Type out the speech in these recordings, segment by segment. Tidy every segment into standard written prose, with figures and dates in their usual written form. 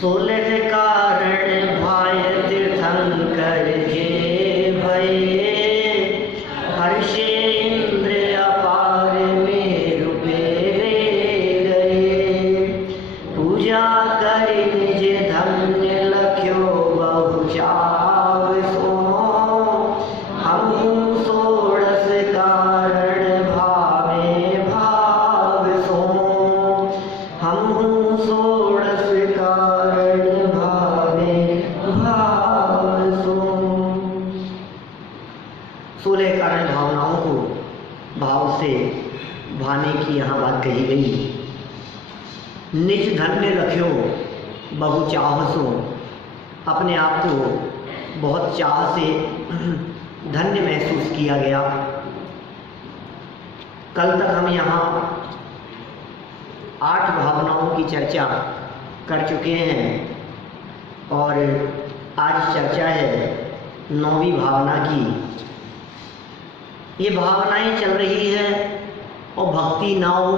सोलह कारण भाय तीर्थंकर जे भये, हर्षे इंद्र अपार मेरु पेरे गए। पूजा करि निज धन्य लख्यो बहु चाव सो, हमहु षोडश कारण भावे भाव सो। हमहु षोडश कारण भावे भाव सो। 16 कारण भावनाओं को भाव से भाने की यहाँ बात कही गई। निज धन्य रख्यो बहु चाह सो, अपने आप को बहुत चाह से धन्य महसूस किया गया। कल तक हम यहाँ 8 भावनाओं की चर्चा कर चुके हैं और आज चर्चा है 9वीं भावना की। ये भावनाएं चल रही है और भक्ति ना हो।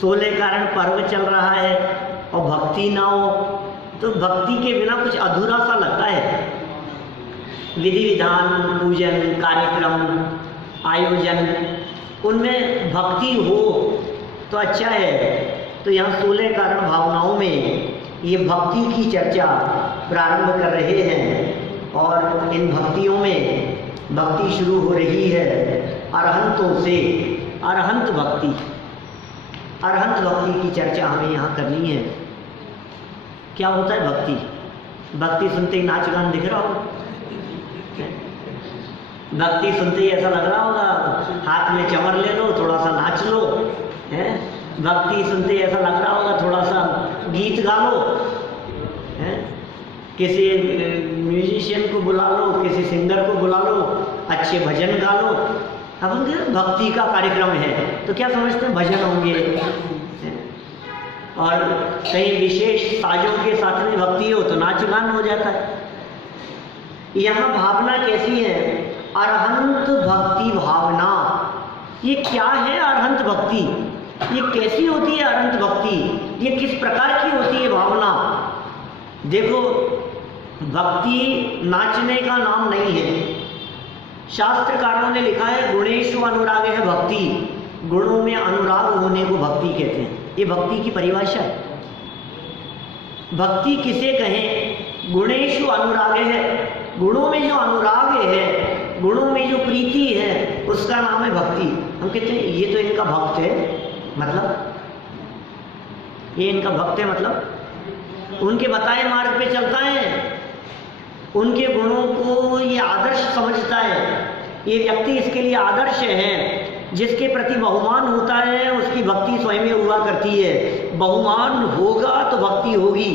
16 कारण पर्व चल रहा है और भक्ति ना हो तो भक्ति के बिना कुछ अधूरा सा लगता है। विधि विधान, पूजन, कार्यक्रम, आयोजन, उनमें भक्ति हो तो अच्छा है। तो यहाँ 16 कारण भावनाओं में ये भक्ति की चर्चा प्रारंभ कर रहे हैं और इन भक्तियों में भक्ति शुरू हो रही है अरहंतों से। अरहंत भक्ति, अरहंत भक्ति की चर्चा हमें यहाँ करनी है। क्या होता है भक्ति? भक्ति सुनते ही नाच गान दिख रहा हो, भक्ति सुनते ही ऐसा लग रहा होगा हाथ में चमर ले लो, थोड़ा सा नाच लो, है? भक्ति सुनते ही ऐसा लग रहा होगा थोड़ा सा गीत गा लो, है? किसी म्यूजिशियन को बुला लो, किसी सिंगर को बुला लो, अच्छे भजन गा लो। अब भक्ति का कार्यक्रम है तो क्या समझते हैं भजन होंगे और कहीं विशेष साजों के साथ में भक्ति हो तो नाच गान हो जाता है। यहाँ भावना कैसी है? अरहंत भक्ति भावना। ये क्या है अरहंत भक्ति? ये कैसी होती है अरहंत भक्ति? ये किस प्रकार की होती है भावना? देखो, भक्ति नाचने का नाम नहीं है। शास्त्रकारों ने लिखा है गुणेषु अनुराग है भक्ति। गुणों में अनुराग होने को भक्ति कहते हैं। ये भक्ति की परिभाषा है। भक्ति किसे कहें? गुणेषु अनुराग है। गुणों में जो अनुराग है, गुणों में जो प्रीति है, उसका नाम है भक्ति। हम कहते हैं ये तो इनका भक्त है, मतलब ये इनका भक्त है, मतलब उनके बताए मार्ग पे चलता है, उनके गुणों को ये आदर्श समझता है। ये व्यक्ति इसके लिए आदर्श है। जिसके प्रति बहुमान होता है उसकी भक्ति स्वयं हुआ करती है। बहुमान होगा तो भक्ति होगी।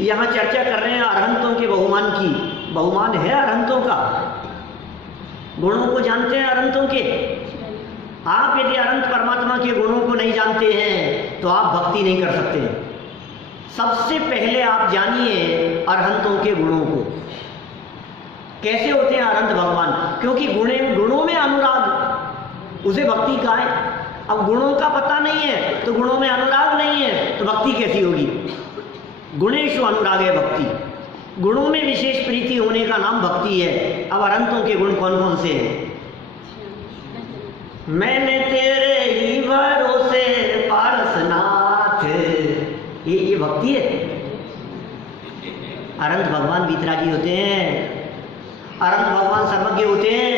यहाँ चर्चा कर रहे हैं अरहंतों के बहुमान की। बहुमान है अरहंतों का। गुणों को जानते हैं अरहंतों के। आप यदि अनंत परमात्मा के गुणों को नहीं जानते हैं तो आप भक्ति नहीं कर सकते। सबसे पहले आप जानिए अरहंतों के गुणों को। कैसे होते हैं अरहंत भगवान? क्योंकि गुणों में अनुराग, उसे भक्ति कहा है। अब गुणों का पता नहीं है तो गुणों में अनुराग नहीं है तो भक्ति कैसी होगी? गुणेषु अनुराग है भक्ति। गुणों में विशेष प्रीति होने का नाम भक्ति है। अब अरहंतों के गुण कौन कौन से हैं? मैंने तेरे ही भरोसे पारसनाथ, ये भक्ति है। अरहंत भगवान वीतरागी होते हैं। अरहंत भगवान सर्वज्ञ होते हैं।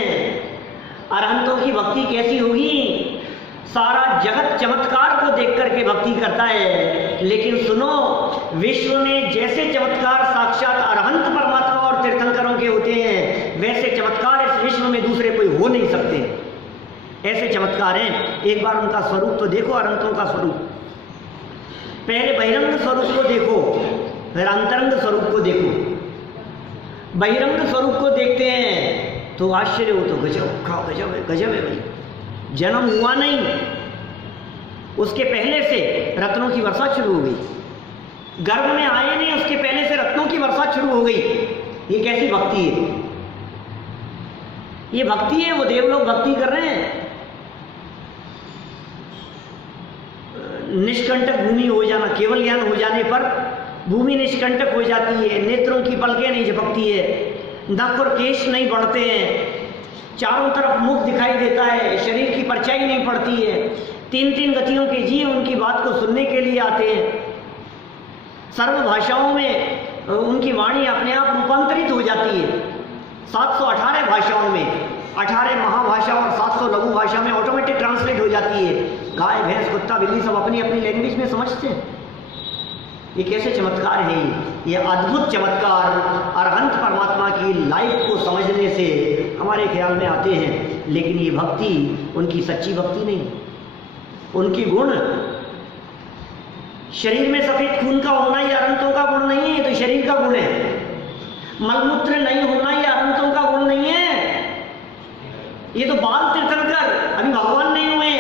अरहंतों की भक्ति कैसी होगी? सारा जगत चमत्कार को देख करके भक्ति करता है, लेकिन सुनो, विश्व में जैसे चमत्कार साक्षात अरहंत परमात्मा और तीर्थंकरों के होते हैं, वैसे चमत्कार इस विश्व में दूसरे कोई हो नहीं सकते। ऐसे चमत्कार हैं। एक बार उनका स्वरूप तो देखो, अरहंतों का स्वरूप। पहले बहिरंग स्वरूप को देखो, फिर अंतरंग स्वरूप को देखो। बहिरंग स्वरूप को देखते हैं तो आश्चर्य हो, तो गजब, गजब है, गजब है भाई। जन्म हुआ नहीं, उसके पहले से रत्नों की वर्षा शुरू हो गई। गर्भ में आए नहीं, उसके पहले से रत्नों की वर्षा शुरू हो गई। ये कैसी भक्ति है? ये भक्ति है। वो देव लोग भक्ति कर रहे हैं। निष्कंटक भूमि हो जाना, केवल ज्ञान हो जाने पर भूमि निष्कंटक हो जाती है, नेत्रों की पलकें नहीं झपकती है, नख और केश नहीं बढ़ते हैं, चारों तरफ मुख दिखाई देता है, शरीर की परछाई नहीं पड़ती है, 3 गतियों के जीव उनकी बात को सुनने के लिए आते हैं, सर्व भाषाओं में उनकी वाणी अपने आप रूपांतरित हो जाती है, 718 भाषाओं में, 18 महाभाषा और 700 लघु भाषा में ऑटोमेटिक ट्रांसलेट हो जाती है। गाय भैंस कुत्ता बिल्ली सब अपनी अपनी लैंग्वेज में समझते हैं। ये कैसे चमत्कार है? ये अद्भुत चमत्कार अरहंत परमात्मा की लाइफ को समझने से हमारे ख्याल में आते हैं, लेकिन ये भक्ति उनकी सच्ची भक्ति नहीं। उनकी गुण, शरीर में सफेद खून का होना ये अरहंतों का गुण नहीं है, तो शरीर का गुण है। मलमूत्र नहीं होना ये अरहंतों का गुण नहीं है, ये तो बाल तीर्थंकर अभी भगवान नहीं हुए,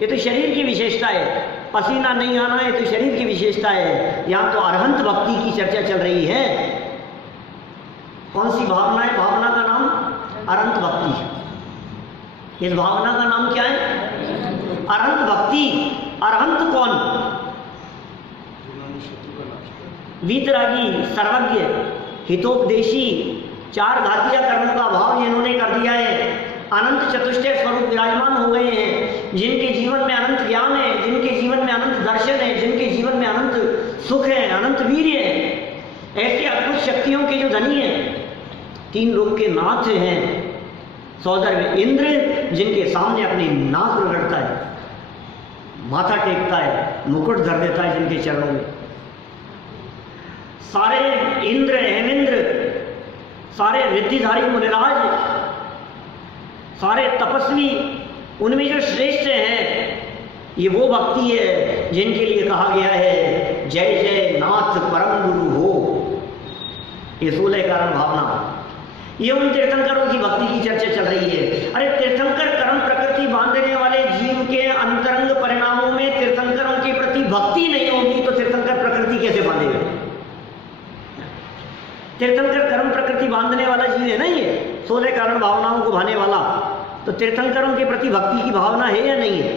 ये तो शरीर की विशेषता है। पसीना नहीं आना है तो शरीर की विशेषता है। यहाँ तो अरहंत भक्ति की चर्चा चल रही है। कौन सी भावना है? भावना का नाम अरहंत भक्ति। इस भावना का नाम क्या है? अरहंत भक्ति। अरहंत कौन? वीतरागी, सर्वज्ञ, हितोपदेशी, 4 घातिया कर्मों का भाव इन्होंने कर दिया है। अनंत चतुष्टय स्वरूप विराजमान हो गए हैं, जिनके जीवन में अनंत ज्ञान है, जिनके जीवन में अनंत दर्शन है, जिनके जीवन में अनंत सुख है, अनंत वीर्य है। ऐसी अद्भुत शक्तियों के जो धनी हैं, 3 लोक के नाथ हैं। सौदर में इंद्र, जिनके सामने अपनी नाक रगड़ता है, माथा टेकता है, मुकुट धर देता है जिनके चरणों में। सारे इंद्र, हेमेंद्र, सारे रिद्धिधारी मुनिराज, सारे तपस्वी, उनमें जो श्रेष्ठ है, ये वो भक्ति है जिनके लिए कहा गया है जय जय नाथ परम गुरु हो। ये 16 कारण भावना, ये उन तीर्थंकरों की भक्ति की चर्चा चल रही है। अरे तीर्थंकर कर्म प्रकृति बांधने वाले जीव के अंतरंग परिणामों में तीर्थंकरों के प्रति भक्ति नहीं होगी तो तीर्थंकर प्रकृति कैसे बांधेगा? तीर्थंकर कर्म प्रकृति बांधने वाला जीव है ना, ये 16 कारण भावनाओं को भाने वाला। तो तीर्थंकरों के प्रति भक्ति की भावना है या नहीं है?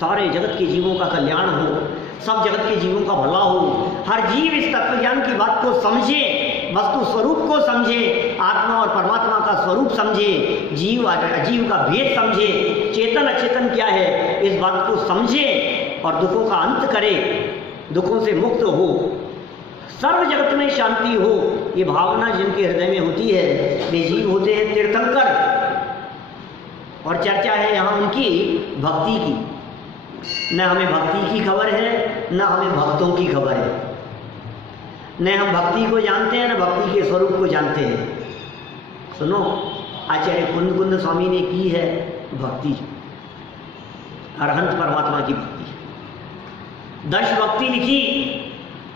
सारे जगत के जीवों का कल्याण हो, सब जगत के जीवों का भला हो, हर जीव इस तत्वज्ञान की बात को समझे, वस्तु स्वरूप को समझे, आत्मा और परमात्मा का स्वरूप समझे, जीव और अजीव का भेद समझे, चेतन अचेतन क्या है इस बात को समझे और दुखों का अंत करे, दुखों से मुक्त हो, सर्व जगत में शांति हो। ये भावना जिनके हृदय में होती है वे जीव होते हैं तीर्थंकर। और चर्चा है यहाँ उनकी भक्ति की। न हमें भक्ति की खबर है, न हमें भक्तों की खबर है। न हम भक्ति को जानते हैं, न भक्ति के स्वरूप को जानते हैं। सुनो, आचार्य कुंद कुंद स्वामी ने की है भक्ति, अरहंत परमात्मा की भक्ति। 10 भक्ति लिखी,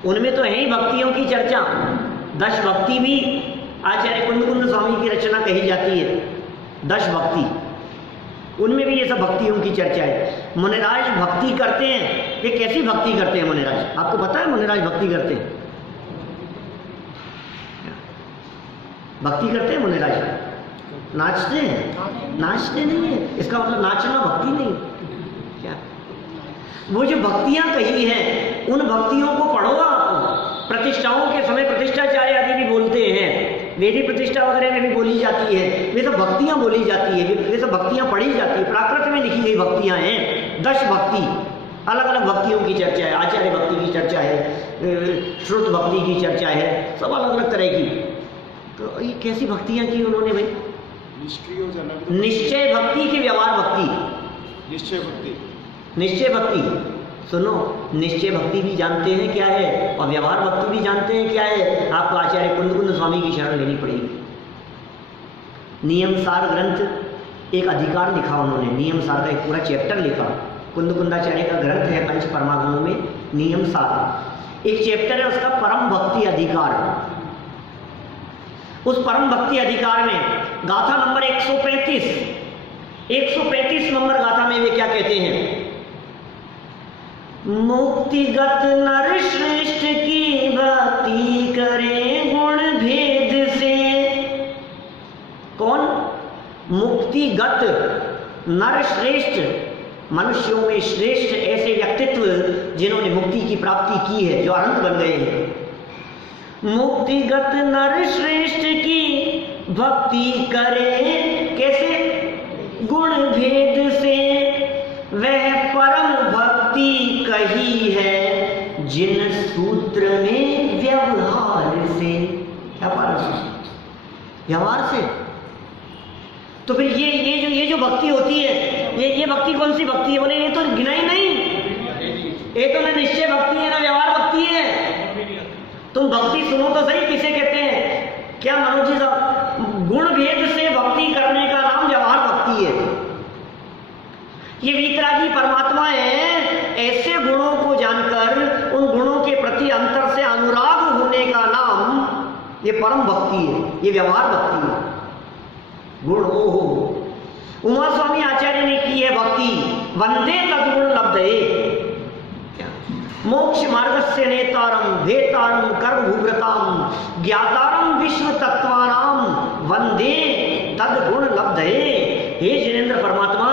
उनमें तो है ही भक्तियों की चर्चा। 10 भक्ति भी आचार्य कुंद कुंद स्वामी की रचना कही जाती है। 10 भक्ति, उनमें भी ये सब भक्तियों की चर्चा है। मुनिराज भक्ति करते हैं। ये कैसी भक्ति करते हैं मुनिराज? आपको पता है मुनिराज भक्ति करते हैं? भक्ति करते हैं मुनिराज? नाचते हैं? नाचते नहीं है, इसका मतलब नाचना भक्ति नहीं। क्या वो जो भक्तियां कही हैं, उन भक्तियों को पढ़ो आप। प्रतिष्ठाओं के समय प्रतिष्ठाचार्य आदि भी बोलते हैं, वेदी प्रतिष्ठा वगैरह में भी बोली जाती है, वे सब भक्तियां बोली जाती है, वे सब भक्तियां पढ़ी जाती है। प्राकृत में लिखी गई भक्तियां हैं। 10 भक्ति, अलग अलग भक्तियों की चर्चा है। आचार्य भक्ति की चर्चा है, श्रुत भक्ति की चर्चा है, सब अलग अलग तरह की। तो ये कैसी भक्तियां की उन्होंने भाई? निश्चय भक्ति की व्यवहार भक्ति। निश्चय भक्ति, निश्चय भक्ति। सुनो, निश्चय भक्ति भी जानते हैं क्या है और व्यवहार भक्ति भी जानते हैं क्या है। आपको आचार्य कुंद कुंद स्वामी की शरण लेनी पड़ेगी। नियम सार ग्रंथ एक अधिकार लिखा उन्होंने, नियम सार का एक पूरा चैप्टर लिखा। कुंद कुंदाचार्य का ग्रंथ है पंच परमागमों में नियम सार, एक चैप्टर है उसका परम भक्ति अधिकार। उस परम भक्ति अधिकार में गाथा नंबर 135 नंबर गाथा में वे क्या कहते हैं? मुक्तिगत नर श्रेष्ठ की भक्ति करे गुण भेद से। कौन? मुक्तिगत नर श्रेष्ठ, मनुष्यों में श्रेष्ठ ऐसे व्यक्तित्व जिन्होंने मुक्ति की प्राप्ति की है, जो अरहंत बन गए हैं। मुक्तिगत नर श्रेष्ठ की भक्ति करे, कैसे? गुण भेद से वह परम भक्ति कही है, जिन सूत्र में व्यवहार से। क्या पारस? व्यवहार से। तो फिर ये जो भक्ति होती है, ये भक्ति कौन सी भक्ति है? बोले ये तो गिनाई नहीं, ये तो ना निश्चय भक्ति है ना व्यवहार भक्ति है। तुम भक्ति सुनो तो सही, किसे कहते हैं? क्या मनोज जी साहब, गुण भेद से भक्ति करने का नाम व्यवहार भक्ति है। ये वीतरागी परमात्मा है, ऐसे गुणों को जानकर उन गुणों के प्रति अंतर से अनुराग होने का नाम ये परम भक्ति है, ये व्यवहार भक्ति है। गुण ओहो, उमा स्वामी आचार्य ने की है भक्ति, वंदे तद्गुण लब्धये। मोक्ष मार्ग से नेतारम भेतारम कर्मभूव्रताम ज्ञातारम विश्व तत्वानाम वंदे तद्गुण लब्धये। हे जिनेंद्र परमात्मा,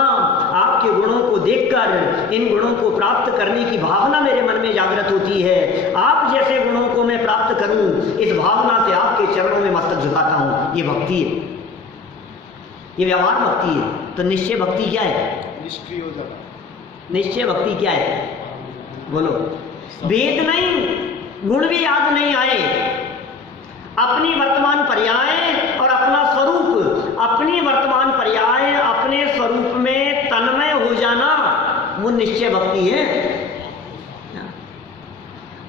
आपके गुणों को देखकर इन गुणों को प्राप्त करने की भावना मेरे मन में जागृत होती है। आप जैसे गुणों को मैं प्राप्त करूं, इस भावना से आपके चरणों में मस्तक झुकाता हूं। ये भक्ति है, ये व्यवहार भक्ति है। तो निश्चय भक्ति क्या है? निष्क्रिय हो जाना। निश्चय भक्ति क्या है? बोलो। भेद नहीं, गुण भी याद नहीं आए, अपनी वर्तमान पर्याय और अपना स्वरूप, अपनी वर्तमान पर्याय अपने स्वरूप में तन्मय हो जाना, वो निश्चय भक्ति है।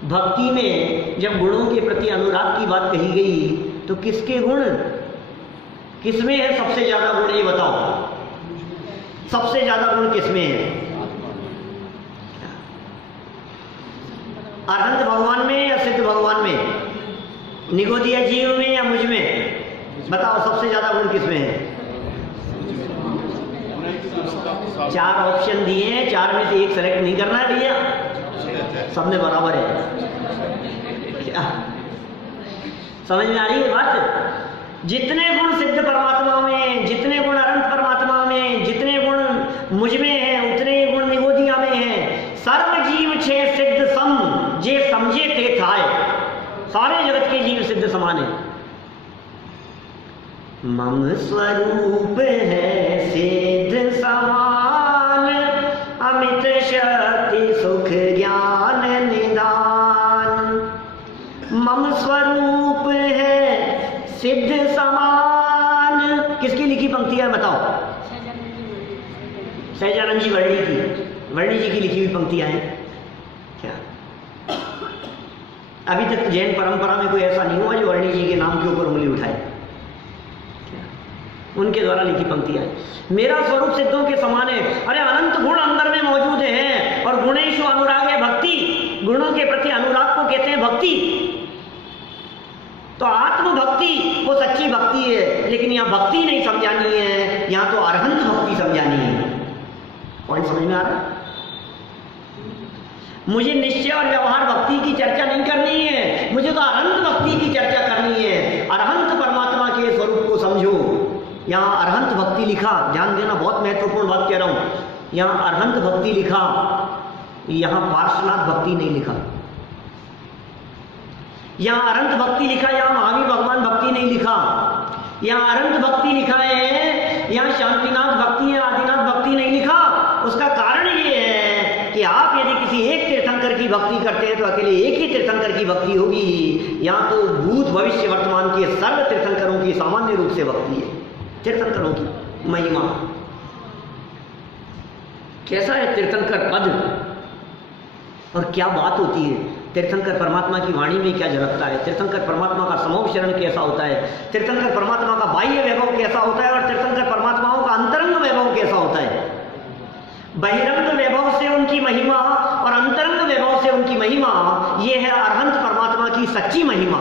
भक्ति में जब गुणों के प्रति अनुराग की बात कही गई, तो किसके गुण, किसमें है सबसे ज्यादा गुण? ये बताओ, सबसे ज्यादा गुण किसमें है? अरहंत भगवान में या सिद्ध भगवान में? निगोदिया जीव में या मुझ में? बताओ सबसे ज्यादा गुण किसमें है? 4 ऑप्शन दिए हैं, 4 में से एक सेलेक्ट नहीं करना है भैया, सबने बराबर है। क्या समझ में आ रही है बात? जितने गुण सिद्ध परमात्मा में, जितने गुण अनंत परमात्मा में, जितने गुण मुझ में है, उतने गुण निगोदिया में है। सर्व जीव छे सिद्ध सम, जे समझे थे थाय। सारे जगत के जीव सिद्ध समान है। मम स्वरूप है सिद्ध समान, अमित शक्ति सुख ज्ञान निदान। मम स्वरूप है सिद्ध समान, किसकी लिखी पंक्ति है बताओ? सहजानंद जी वर्णी की, वर्णी जी की लिखी हुई पंक्तियां हैं। क्या अभी तक जैन परंपरा में कोई ऐसा नहीं हुआ जो वर्णी जी के नाम के ऊपर उंगली उठाए? उनके द्वारा लिखी पंक्तियां हैं। मेरा स्वरूप सिद्धों के समान है। अरे अनंत गुण अंदर में मौजूद हैं, और गुणेषु अनुराग है भक्ति, गुणों के प्रति अनुराग को कहते हैं भक्ति। तो आत्मभक्ति वो सच्ची भक्ति है, लेकिन यहाँ भक्ति नहीं समझानी है, यहाँ तो अरहंत भक्ति समझानी है। पॉइंट समझ में आ रहा है? मुझे निश्चय और व्यवहार भक्ति की चर्चा नहीं करनी है, मुझे तो अरहंत भक्ति की चर्चा करनी है। अरहंत परमात्मा के स्वरूप को समझो। यहाँ अरहंत भक्ति लिखा, ध्यान देना, बहुत महत्वपूर्ण बात कह रहा हूं। यहाँ अरहंत भक्ति लिखा, यहाँ पार्श्वनाथ भक्ति नहीं लिखा। यहाँ अरहंत भक्ति लिखा, यहाँ महावीर भगवान भक्ति नहीं लिखा। यहाँ अरहंत भक्ति लिखा है, यहाँ शांतिनाथ भक्ति या आदिनाथ भक्ति नहीं लिखा। उसका कारण ये है कि आप यदि किसी एक तीर्थंकर की भक्ति करते हैं तो अकेले एक ही तीर्थंकर की भक्ति होगी। यहाँ तो भूत भविष्य वर्तमान के सर्व तीर्थंकरों की सामान्य रूप से भक्ति है। तीर्थंकरों की महिमा कैसा है, तीर्थंकर पद, और क्या बात होती है। तीर्थंकर परमात्मा की वाणी में क्या झलकता है, तीर्थंकर परमात्मा का समोह शरण कैसा होता है, तीर्थंकर परमात्मा का बाह्य वैभव कैसा होता है, और तीर्थंकर परमात्माओं का अंतरंग वैभव कैसा होता है। बहिरंग वैभव से उनकी महिमा और अंतरंग वैभव से उनकी महिमा, यह है अरहंत परमात्मा की सच्ची महिमा।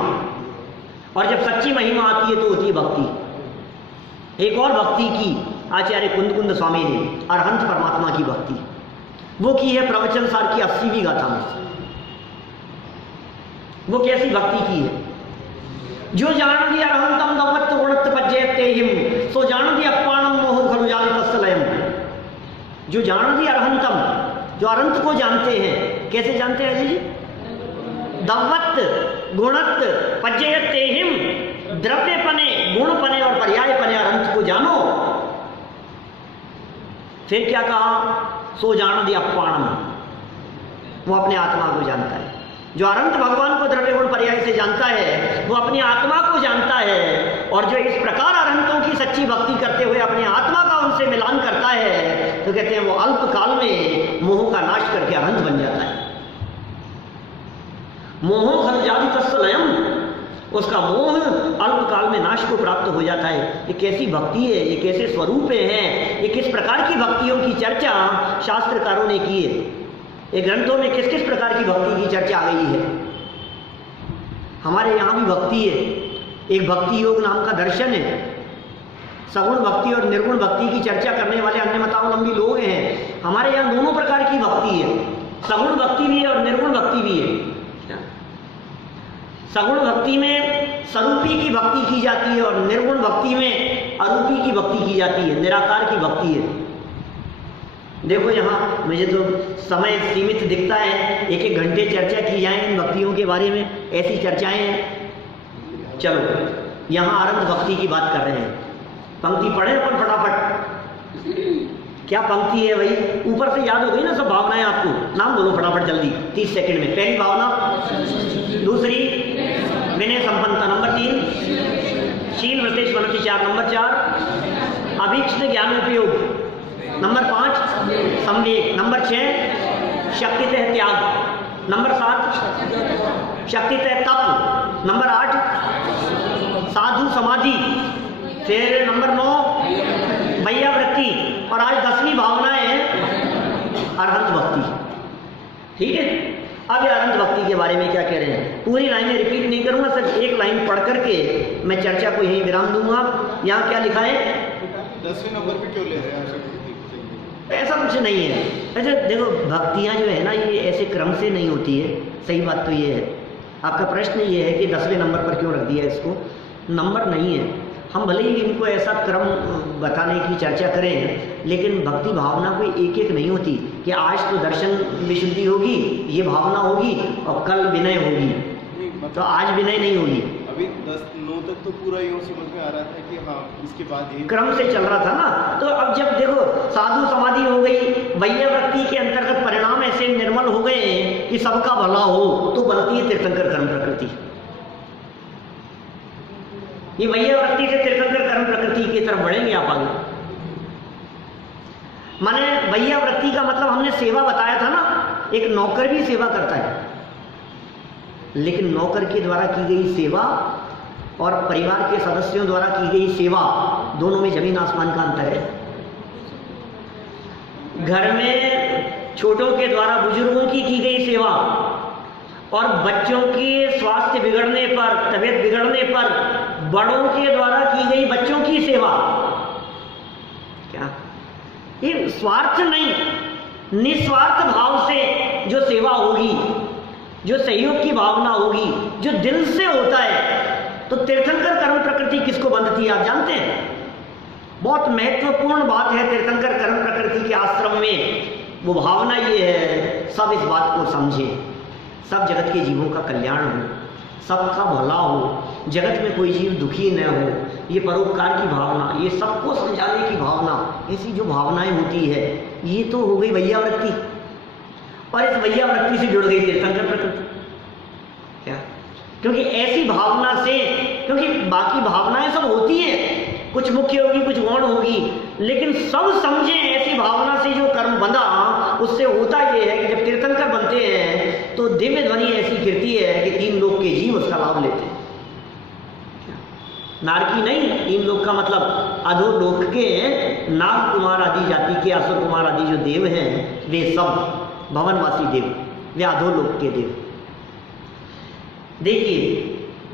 और जब सच्ची महिमा आती है तो होती है भक्ति। एक और भक्ति की आचार्य कुंद स्वामी ने, अरहंत परमात्मा की भक्ति, वो की है प्रवचन सार की 80वीं गाथा में। वो कैसी भक्ति की है? जो जान दिया अरहंतम गवत्त गुणत्त पज्जयते हिम, सो जान दिया अप्पाणम मोह खलु जाति तस्सलयम। जो जान दिया अरहंतम, जो अनंत को जानते हैं। कैसे जानते हैं अजय जी? दवत्त गुणत्त पज्जयतेहिम, द्रव्यपने, गुणपने और पर्यायपने अनंत को जानो। फिर क्या कहा? सो जान दी अपाणम, वो अपने आत्मा को जानता है। जो अनंत भगवान को द्रव्य गुण पर्याय से जानता है वो अपनी आत्मा को जानता है, और जो इस प्रकार अनंतों की सच्ची भक्ति करते हुए अपनी आत्मा का उनसे मिलान करता है तो कहते हैं वो अल्प काल में मोह का नाश करके अनंत बन जाता है। मोहो खलजादि तत्सलयम, उसका मोह अल्प काल में नाश को प्राप्त हो जाता है। ये कैसी भक्ति है, ये कैसे स्वरूप है, ये किस प्रकार की भक्तियों की चर्चा शास्त्रकारों ने की है। ये ग्रंथों में किस किस प्रकार की भक्ति की चर्चा आ गई है। हमारे यहाँ भी भक्ति है, एक भक्ति योग नाम का दर्शन है। सगुण भक्ति और निर्गुण भक्ति की चर्चा करने वाले अन्य मतावलंबी लोग हैं। हमारे यहाँ दोनों प्रकार की भक्ति है, सगुण भक्ति भी है और निर्गुण भक्ति भी है। सगुण भक्ति में स्वरूपी की भक्ति की जाती है और निर्गुण भक्ति में अरूपी की भक्ति की जाती है, निराकार की भक्ति है। देखो यहाँ मुझे तो समय सीमित दिखता है, एक एक घंटे चर्चा की जाए इन भक्तियों के बारे में, ऐसी चर्चाएं हैं। चलो यहाँ आरंभ भक्ति की बात कर रहे हैं। पंक्ति पढ़े अपन फटाफट। क्या पंक्ति है भाई? ऊपर से याद हो गई ना सब भावनाएं आपको? नाम बोलो फटाफट जल्दी 30 सेकंड में। पहली भावना, दूसरी विनय संपन्नता, नंबर 3 शील वृत्तेश वनति 4, नंबर 4 अभीक्ष्ण ज्ञानोपयोग, नंबर 5 संवेग, नंबर 6 शक्तितः त्याग, नंबर 7 शक्तितः तप, नंबर 8 साधु समाधि, फिर नंबर 9 वैयावृत्ति, और आज 10वीं भावना है अरहंत भक्ति। ठीक है, अब ये अरहंत भक्ति के बारे में क्या कह रहे हैं पूरी लाइनें रिपीट नहीं करूंगा, सिर्फ एक लाइन पढ़ करके मैं चर्चा को यहीं विराम दूंगा। यहाँ क्या लिखा है? 10वें नंबर पे क्यों ले रहे हैं? ऐसा कुछ नहीं है। अच्छा देखो, भक्तियाँ जो है ना ये ऐसे क्रम से नहीं होती है। सही बात तो ये है, आपका प्रश्न ये है कि 10वें नंबर पर क्यों रख दिया इसको। नंबर नहीं है, हम भले ही इनको ऐसा क्रम बताने की चर्चा करें, लेकिन भक्ति भावना कोई एक एक नहीं होती कि आज तो दर्शन विशुद्धि होगी, ये भावना होगी, और कल विनय होगी, तो आज विनय नहीं होगी। अभी 10-9 तक तो पूरा यूँ समझ में आ रहा था कि हाँ इसके बाद ये क्रम से चल रहा था ना। तो अब जब देखो साधु समाधि हो गई, वैयावृत्ति के अंतर्गत परिणाम ऐसे निर्मल हो गए कि सबका भला हो, तो बनती है तीर्थंकर कर्म प्रकृति। ये वैयावृत्ति से तीर्थंकर कर्म प्रकृति की तरफ बढ़ेंगे आप आगे। माने वैयावृत्ति का मतलब हमने सेवा बताया था ना, एक नौकर भी सेवा करता है, लेकिन नौकर के द्वारा की गई सेवा और परिवार के सदस्यों द्वारा की गई सेवा, दोनों में जमीन आसमान का अंतर है। घर में छोटों के द्वारा बुजुर्गों की गई सेवा और बच्चों के स्वास्थ्य बिगड़ने पर, तबीयत बिगड़ने पर बड़ों के द्वारा की गई बच्चों की सेवा, क्या ये स्वार्थ नहीं, निस्वार्थ भाव से जो सेवा होगी, जो सहयोग की भावना होगी, जो दिल से होता है, तो तीर्थंकर कर्म प्रकृति किसको बंधती है आप जानते हैं? बहुत महत्वपूर्ण बात है तीर्थंकर कर्म प्रकृति के आश्रम में। वो भावना ये है, सब इस बात को समझे, सब जगत के जीवों का कल्याण हो, सबका भला हो, जगत में कोई जीव दुखी न हो, ये परोपकार की भावना, ये सबको समझाने की भावना, ऐसी जो भावनाएं होती है, ये तो हो गई वैयावृत्ति। और इस वैयावृत्ति से जुड़ गई तीर्थंकर प्रकृति। क्या? क्योंकि ऐसी भावना से, क्योंकि बाकी भावनाएं सब होती हैं, कुछ मुख्य होगी कुछ गौण होगी, लेकिन सब समझे ऐसी भावना से जो कर्म बंधा, उससे होता यह है कि जब तीर्थंकर बनते हैं तो दिव्य ध्वनि ऐसी गिरती है कि 3 लोक के जीव उसका लाभ लेते हैं। नारकी नहीं, 3 लोक का मतलब अधोलोक के नाग कुमार आदि जाति के, असुर कुमार आदि जो देव हैं, वे सब भवनवासी देव, वे अधोलोक के देव। देखिए,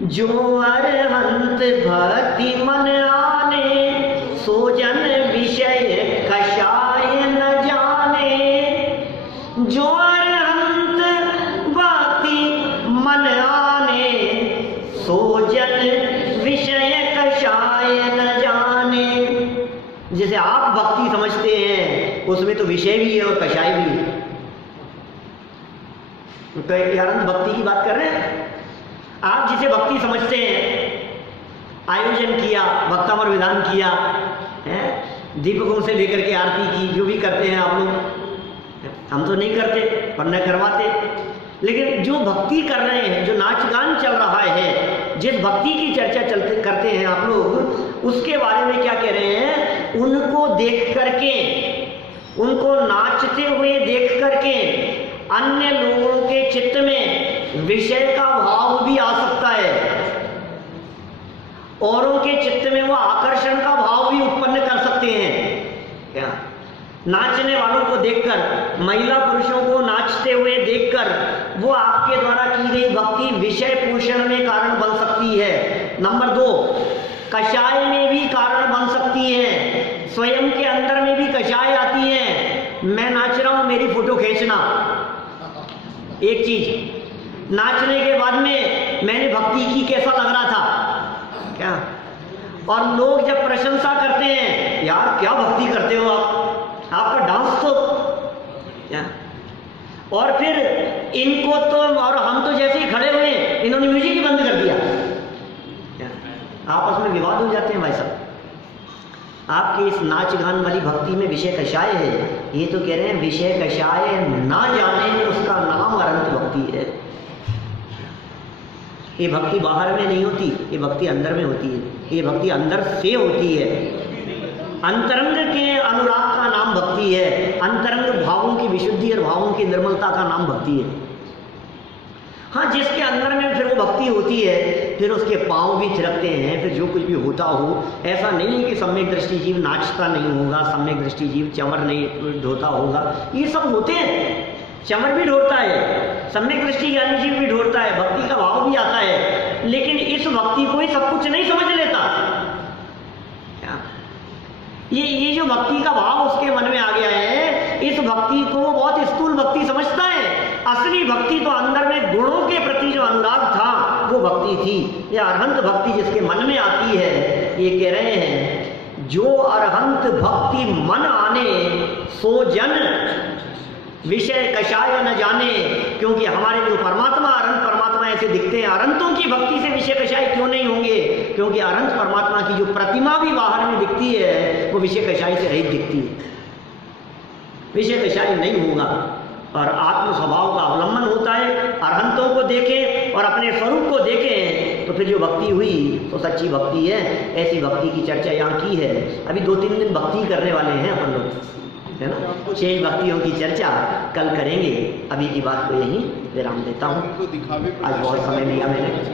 जो अरहंत भक्ति मन आने, सो जन विषय कषाय न जाने। जो अरहंत भक्ति मन आने, सो जन विषय कषाय न जाने। जैसे आप भक्ति समझते हैं, उसमें तो विषय भी है और कषाय भी है। तो ये अनंत भक्ति की बात कर रहे हैं। आप जिसे भक्ति समझते हैं, आयोजन किया, भक्तामर विधान किया है, दीपकों से लेकर के आरती की, जो भी करते हैं आप लोग, हम तो नहीं करते पर न करवाते, लेकिन जो भक्ति कर रहे हैं, जो नाच गान चल रहा है, जिस भक्ति की चर्चा चलते करते हैं आप लोग, उसके बारे में क्या कह रहे हैं, उनको देख करके, उनको नाचते हुए देख करके अन्य लोगों के चित्त में विषय का भाव भी आ सकता है, औरों के चित्त में वो आकर्षण का भाव भी उत्पन्न कर सकते हैं। क्या नाचने वालों को देखकर, महिला पुरुषों को नाचते हुए देखकर, वो आपके द्वारा की गई भक्ति विषय पोषण में कारण बन सकती है। नंबर 2, कषाय में भी कारण बन सकती है, स्वयं के अंदर में भी कषाय आती है। मैं नाच रहा हूं, मेरी फोटो खींचना एक चीज, नाचने के बाद में मैंने भक्ति की, कैसा लग रहा था क्या, और लोग जब प्रशंसा करते हैं, यार क्या भक्ति करते हो आप, आपका डांस तो क्या, और फिर इनको तो, और हम तो जैसे ही खड़े हुए इन्होंने म्यूजिक ही बंद कर दिया, आपस में विवाद हो जाते हैं भाई साहब। आपकी इस नाच गान वाली भक्ति में विषय कषाय है, ये तो कह रहे हैं विषय कषाय ना जाने उसका नाम अनंत भक्ति है। ये भक्ति बाहर में नहीं होती, ये भक्ति अंदर में होती है, ये भक्ति अंदर से होती है। अंतरंग के अनुराग का नाम भक्ति है, अंतरंग भावों की विशुद्धि और भावों की निर्मलता का नाम भक्ति है। हाँ, जिसके अंदर में फिर वो भक्ति होती है, फिर उसके पांव भी थिरकते हैं, फिर जो कुछ भी होता हो, ऐसा नहीं है कि सम्यक दृष्टि जीव नाचता नहीं होगा, सम्यक दृष्टि जीव चंवर नहीं ढोता होगा, ये सब होते हैं। चंवर भी ढोता है, सम्यक दृष्टि ज्ञानी जीव भी ढोता है, भक्ति का भाव भी आता है, लेकिन इस भक्ति को ही सब कुछ नहीं समझ लेता। ये जो भक्ति का भाव उसके मन में आ गया है, इस भक्ति को वो बहुत स्थूल भक्ति समझता है। असली भक्ति तो अंदर में गुणों के प्रति जो अनुराग था वो भक्ति थी। ये अरहंत भक्ति जिसके मन में आती है, ये कह रहे हैं जो अरहंत भक्ति मन आने सो जन विषय कषाय न जाने। क्योंकि हमारे जो परमात्मा, अरहंत परमात्मा ऐसे दिखते हैं, अरहंतों की भक्ति से विषय कषाय क्यों नहीं होंगे? क्योंकि अरहंत परमात्मा की जो प्रतिमा भी बाहर में दिखती है वो विषय कषाय से रहित दिखती है, विषय कषाय नहीं होगा। और आत्म स्वभाव का अवलंबन होता है। अरहंतों को देखें और अपने स्वरूप को देखें तो फिर जो भक्ति हुई तो सच्ची भक्ति है। ऐसी भक्ति की चर्चा यहाँ की है। अभी 2-3 दिन भक्ति करने वाले हैं अपन लोग, है ना। शेष भक्तियों की चर्चा कल करेंगे। अभी की बात को यहीं विराम देता हूँ। आज बहुत समय लिया मैंने।